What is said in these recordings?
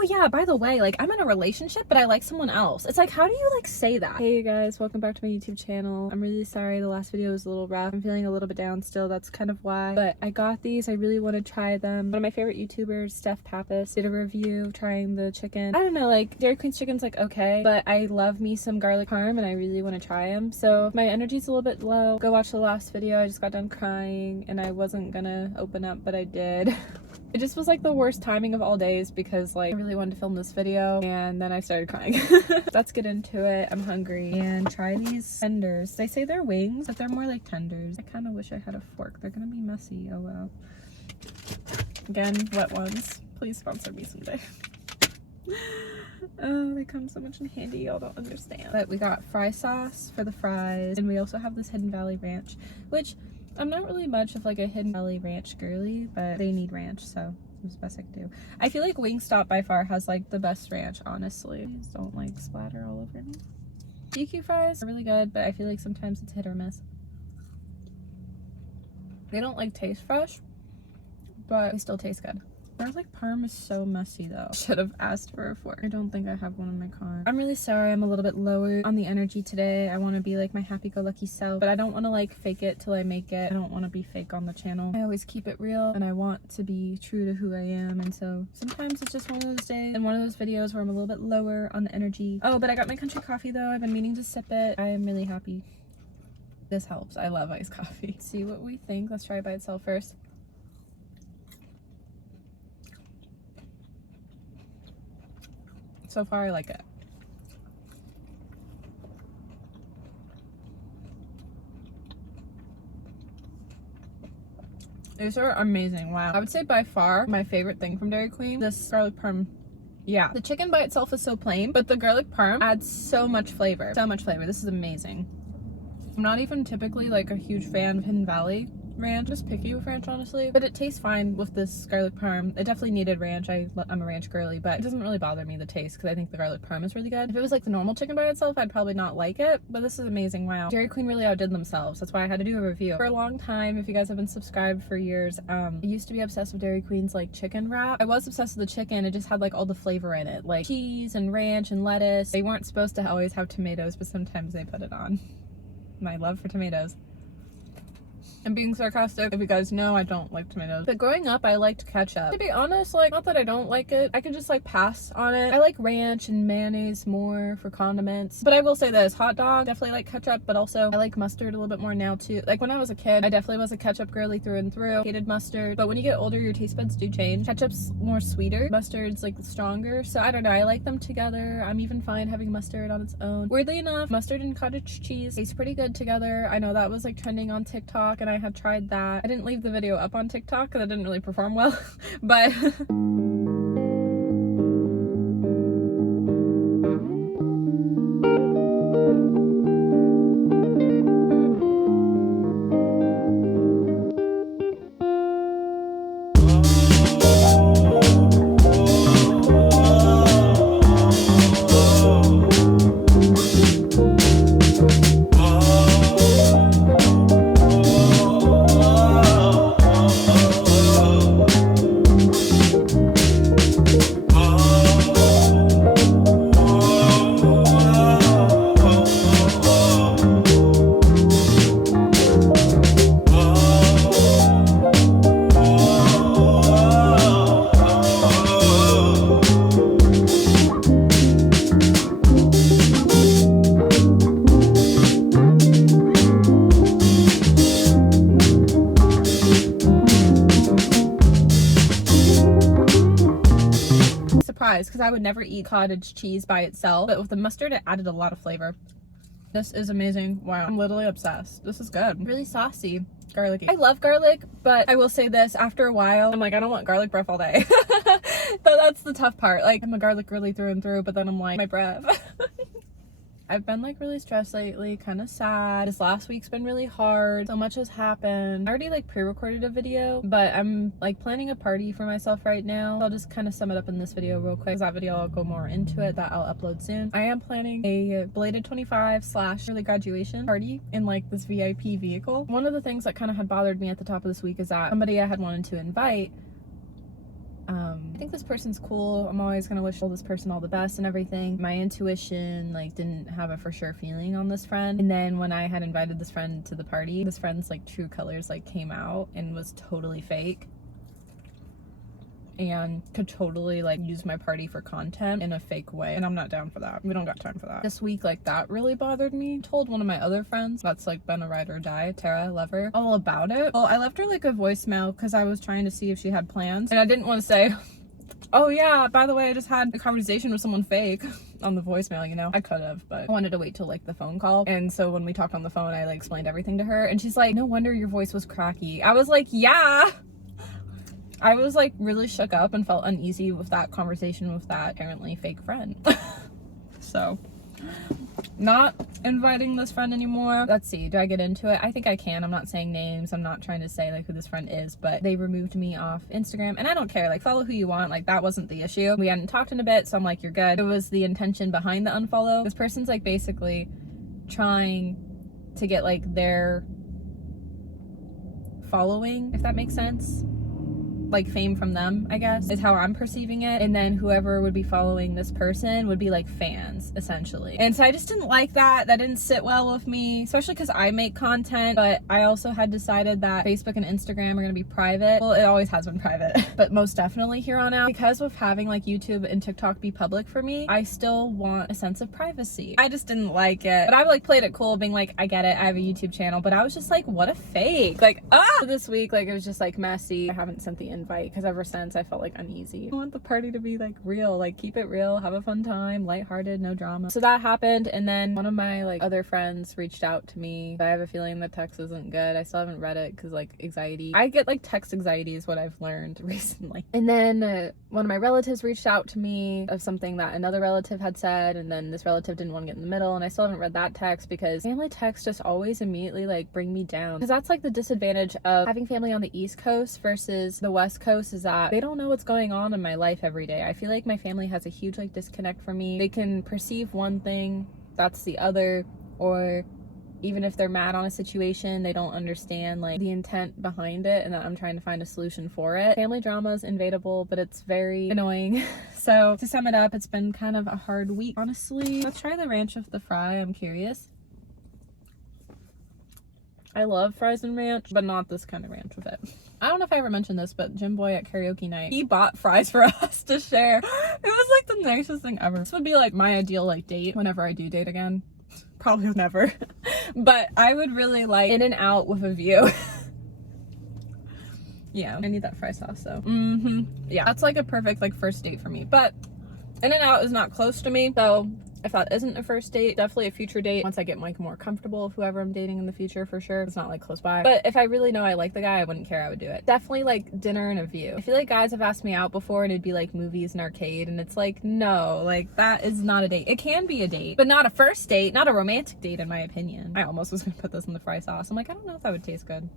oh yeah, by the way, like I'm in a relationship, but I like someone else. It's like, how do you like say that? Hey you guys, welcome back to my YouTube channel. I'm really sorry the last video was a little rough. I'm feeling a little bit down still, that's kind of why. But I got these, I really want to try them. One of my favorite YouTubers, Steph Pappas, did a review of trying the chicken. I don't know, like Dairy Queen's chicken's like okay, but I love me some garlic parm and I really want to try them. So my energy's a little bit low. Go watch the last video. I just got done crying and I wasn't gonna open up, but I did. It just was like the worst timing of all days because like I really wanted to film this video and then I started crying. Let's get into it. I'm hungry and try these tenders. They say they're wings, but they're more like tenders. I kind of wish I had a fork. They're gonna be messy. Oh well. Again, wet ones. Please sponsor me someday. Oh, they come so much in handy, y'all don't understand. But we got fry sauce for the fries and we also have this Hidden Valley ranch, which I'm not really much of like a Hidden Valley ranch girly, but they need ranch, so it's the best I can do. I feel like Wingstop by far has like the best ranch, honestly. Please don't like splatter all over me. DQ fries are really good, but I feel like sometimes it's hit or miss. They don't like taste fresh, but they still taste good. Garlic parm is so messy though. Should have asked for a fork. I don't think I have one in my car. I'm really sorry I'm a little bit lower on the energy today. I want to be like my happy-go-lucky self, but I don't want to like fake it till I make it. I don't want to be fake on the channel. I always keep it real and I want to be true to who I am, and so sometimes it's just one of those days and one of those videos where I'm a little bit lower on the energy. Oh, but I got my country coffee though. I've been meaning to sip it. I am really happy. This helps. I love iced coffee. Let's see what we think. Let's try it by itself first. So far, I like it. These are amazing. Wow. I would say by far my favorite thing from Dairy Queen, this garlic parm. Yeah. The chicken by itself is so plain, but the garlic parm adds so much flavor. So much flavor. This is amazing. I'm not even typically like a huge fan of Hidden Valley ranch. Just picky with ranch, honestly, but it tastes fine with this garlic parm. It definitely needed ranch. I'm a ranch girly, but it doesn't really bother me, the taste, because I think the garlic parm is really good. If it was like the normal chicken by itself, I'd probably not like it, but this is amazing. Wow. Dairy Queen really outdid themselves. That's why I had to do a review. For a long time, if you guys have been subscribed for years, I used to be obsessed with Dairy Queen's like chicken wrap. I was obsessed with the chicken. It just had like all the flavor in it, like cheese and ranch and lettuce. They weren't supposed to always have tomatoes, but sometimes they put it on. My love for tomatoes. I'm being sarcastic. If you guys know, I don't like tomatoes. But growing up, I liked ketchup. To be honest, like, not that I don't like it. I can just like pass on it. I like ranch and mayonnaise more for condiments. But I will say this, hot dog, definitely like ketchup, but also I like mustard a little bit more now too. Like when I was a kid, I definitely was a ketchup girly through and through. Hated mustard. But when you get older, your taste buds do change. Ketchup's more sweeter. Mustard's like stronger. So I don't know. I like them together. I'm even fine having mustard on its own. Weirdly enough, mustard and cottage cheese taste pretty good together. I know that was like trending on TikTok and I had tried that. I didn't leave the video up on TikTok because it didn't really perform well, but because I would never eat cottage cheese by itself, but with the mustard it added a lot of flavor. This is amazing. Wow, I'm literally obsessed. This is good. Really saucy, garlicky. I love garlic, but I will say this, after a while I'm like, I don't want garlic breath all day. That's the tough part. Like, I'm a garlic girly through and through, but then I'm like, my breath. I've been like really stressed lately, kind of sad. This last week's been really hard. So much has happened. I already like pre-recorded a video, but I'm like planning a party for myself right now. I'll just kind of sum it up in this video real quick. That video I'll go more into it, that I'll upload soon. I am planning a belated 25/early graduation party in like this VIP vehicle. One of the things that kind of had bothered me at the top of this week is that somebody I had wanted to invite I think this person's cool. I'm always gonna wish this person all the best and everything. My intuition like didn't have a for sure feeling on this friend, and then when I had invited this friend to the party, this friend's like true colors like came out and was totally fake and could totally like use my party for content in a fake way, and I'm not down for that. We don't got time for that. This week, like, that really bothered me. Told one of my other friends that's like been a ride or die, Tara, love her, all about it. Well, I left her like a voicemail because I was trying to see if she had plans, and I didn't want to say, oh yeah, by the way, I just had a conversation with someone fake on the voicemail, you know. I could have, but I wanted to wait till like the phone call. And so when we talked on the phone, I like explained everything to her, and she's like, no wonder your voice was cracky. I was like, yeah. I was like really shook up and felt uneasy with that conversation with that apparently fake friend. So, not inviting this friend anymore. Let's see, do I get into it? I think I can. I'm not saying names. I'm not trying to say like who this friend is, but they removed me off Instagram, and I don't care. Like, follow who you want. Like, that wasn't the issue. We hadn't talked in a bit, so I'm like, you're good. It was the intention behind the unfollow. This person's like basically trying to get like their following, if that makes sense. Like fame from them, I guess, is how I'm perceiving it. And then whoever would be following this person would be like fans, essentially. And so I just didn't like that. That didn't sit well with me, especially because I make content, but I also had decided that Facebook and Instagram are gonna be private. Well, it always has been private, but most definitely here on out. Because of having like YouTube and TikTok be public for me, I still want a sense of privacy. I just didn't like it. But I like played it cool, being like, I get it, I have a YouTube channel, but I was just like, what a fake. Like, this week, like, it was just like messy. I haven't sent the invite because ever since I felt like uneasy. I want the party to be like real, like keep it real, have a fun time, lighthearted, no drama. So that happened, and then one of my like other friends reached out to me. I have a feeling the text isn't good. I still haven't read it because like anxiety. I get like text anxiety is what I've learned recently. And then one of my relatives reached out to me of something that another relative had said, and then this relative didn't want to get in the middle, and I still haven't read that text because family texts just always immediately like bring me down. Because that's like the disadvantage of having family on the East Coast versus the West Coast, is that they don't know what's going on in my life every day. I feel like my family has a huge like disconnect from me. They can perceive one thing, that's the other, or even if they're mad on a situation, they don't understand like the intent behind it and that I'm trying to find a solution for it. Family drama is inevitable, but it's very annoying. So to sum it up, it's been kind of a hard week, honestly. Let's try the ranch with the fry. I'm curious. I love fries and ranch, but not this kind of ranch with it. I don't know if I ever mentioned this, but Jim Boy at karaoke night, he bought fries for us to share. It was like the nicest thing ever. This would be like my ideal like date whenever I do date again. Probably never. But I would really like In and Out with a view. Yeah, I need that fry sauce though. Yeah, that's like a perfect like first date for me. But In and Out is not close to me, so if that isn't a first date, definitely a future date once I get like more comfortable with whoever I'm dating in the future, for sure. It's not like close by, but if I really know I like the guy, I wouldn't care. I would do it. Definitely like dinner and a view. I feel like guys have asked me out before and it'd be like movies and arcade, and it's like, no, like that is not a date. It can be a date, but not a first date, not a romantic date in my opinion. I almost was gonna put this in the fry sauce. I'm like, I don't know if that would taste good.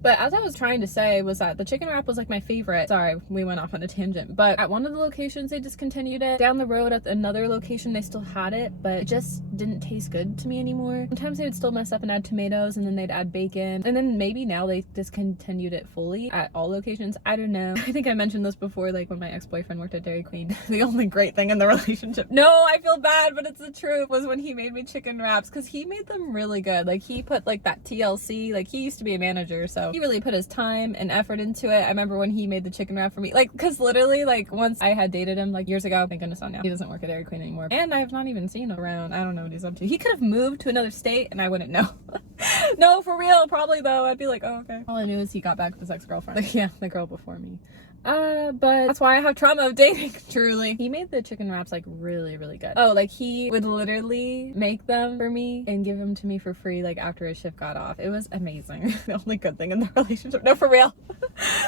But as I was trying to say was that the chicken wrap was like my favorite. Sorry, we went off on a tangent. But at one of the locations, they discontinued it. Down the road at another location, they still had it, but it just didn't taste good to me anymore. Sometimes they would still mess up and add tomatoes, and then they'd add bacon. And then maybe now they discontinued it fully at all locations. I don't know. I think I mentioned this before, like when my ex-boyfriend worked at Dairy Queen. The only great thing in the relationship, no, I feel bad, but it's the truth, was when he made me chicken wraps, because he made them really good. Like, he put like that TLC, like he used to be a manager, so he really put his time and effort into it. I remember when he made the chicken wrap for me, like, because literally like once I had dated him like years ago, thank goodness not now, he doesn't work at Dairy Queen anymore, and I have not even seen him around. I don't know what he's up to. He could have moved to another state and I wouldn't know. No, for real, probably though. I'd be like, oh, okay. All I knew is he got back with his ex-girlfriend. Like, yeah, the girl before me. But that's why I have trauma of dating, truly. He made the chicken wraps like really, really good. Oh, like he would literally make them for me and give them to me for free like after his shift got off. It was amazing. The only good thing in the relationship. No, for real.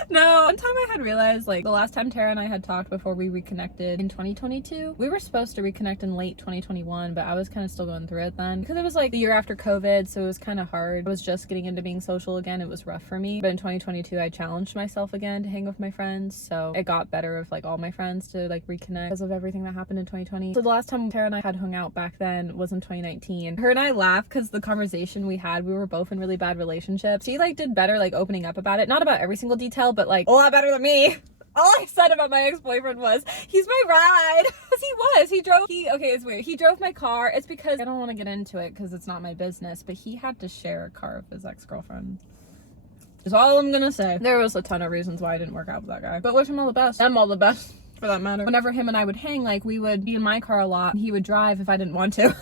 No, one time I had realized, like, the last time Tara and I had talked before we reconnected in 2022, we were supposed to reconnect in late 2021, but I was kind of still going through it then because it was like the year after COVID, so it was kind of hard. I was just getting into being social again. It was rough for me. But in 2022, I challenged myself again to hang with my friends. friends, so it got better with like all my friends to like reconnect because of everything that happened in 2020. So the last time Tara and I had hung out back then was in 2019. Her and I laughed because the conversation we had, we were both in really bad relationships. She like did better like opening up about it, not about every single detail, but like a lot better than me. All I said about my ex-boyfriend was, he's my ride. Because okay, it's weird. He drove my car. It's because, I don't want to get into it because it's not my business, but he had to share a car with his ex-girlfriend. Is all I'm gonna say. There was a ton of reasons why I didn't work out with that guy. But wish him all the best. Them all the best, for that matter. Whenever him and I would hang, like, we would be in my car a lot, and he would drive if I didn't want to.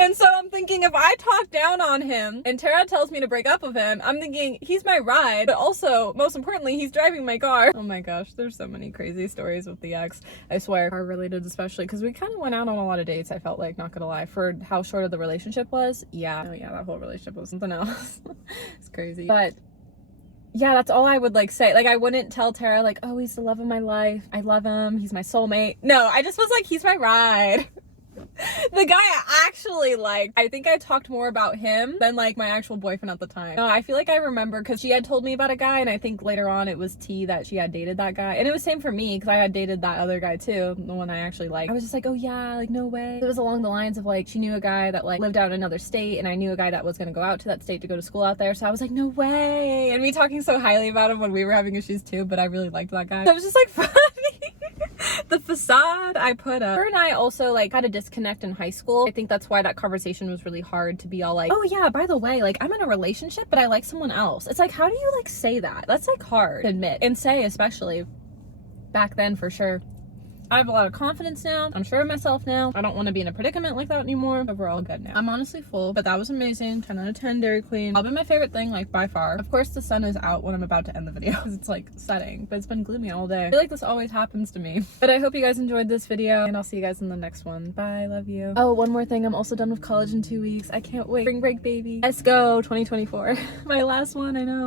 And so I'm thinking, if I talk down on him and Tara tells me to break up with him, I'm thinking he's my ride, but also, most importantly, he's driving my car. Oh my gosh, there's so many crazy stories with the ex. I swear, car related especially, because we kind of went out on a lot of dates, I felt like, not gonna lie, for how short of the relationship was. Yeah, oh yeah, that whole relationship was something else. It's crazy. But yeah, that's all I would like say. Like, I wouldn't tell Tara like, oh, he's the love of my life, I love him, he's my soulmate. No, I just was like, he's my ride. The guy I actually liked, I think I talked more about him than like my actual boyfriend at the time. No, I feel like I remember because she had told me about a guy, and I think later on it was T that she had dated that guy, and it was same for me because I had dated that other guy too, the one I actually liked. I was just like, oh yeah, like no way. It was along the lines of like, she knew a guy that like lived out in another state, and I knew a guy that was gonna go out to that state to go to school out there, so I was like, no way. And me talking so highly about him when we were having issues too, but I really liked that guy. So it was just like funny. The facade I put up. Her and I also like had a disconnect in high school. I think that's why that conversation was really hard to be all like, oh yeah, by the way, like I'm in a relationship, but I like someone else. It's like, how do you like say that? That's like hard to admit and say, especially back then for sure. I have a lot of confidence now. I'm sure of myself now. I don't want to be in a predicament like that anymore, but we're all good now. I'm honestly full, but that was amazing. 10 out of 10 Dairy Queen. Probably my favorite thing, like by far. Of course, the sun is out when I'm about to end the video because it's like setting, but it's been gloomy all day. I feel like this always happens to me. But I hope you guys enjoyed this video, and I'll see you guys in the next one. Bye, love you. Oh, one more thing. I'm also done with college in 2 weeks. I can't wait. Spring break, baby. Let's go, 2024. My last one, I know.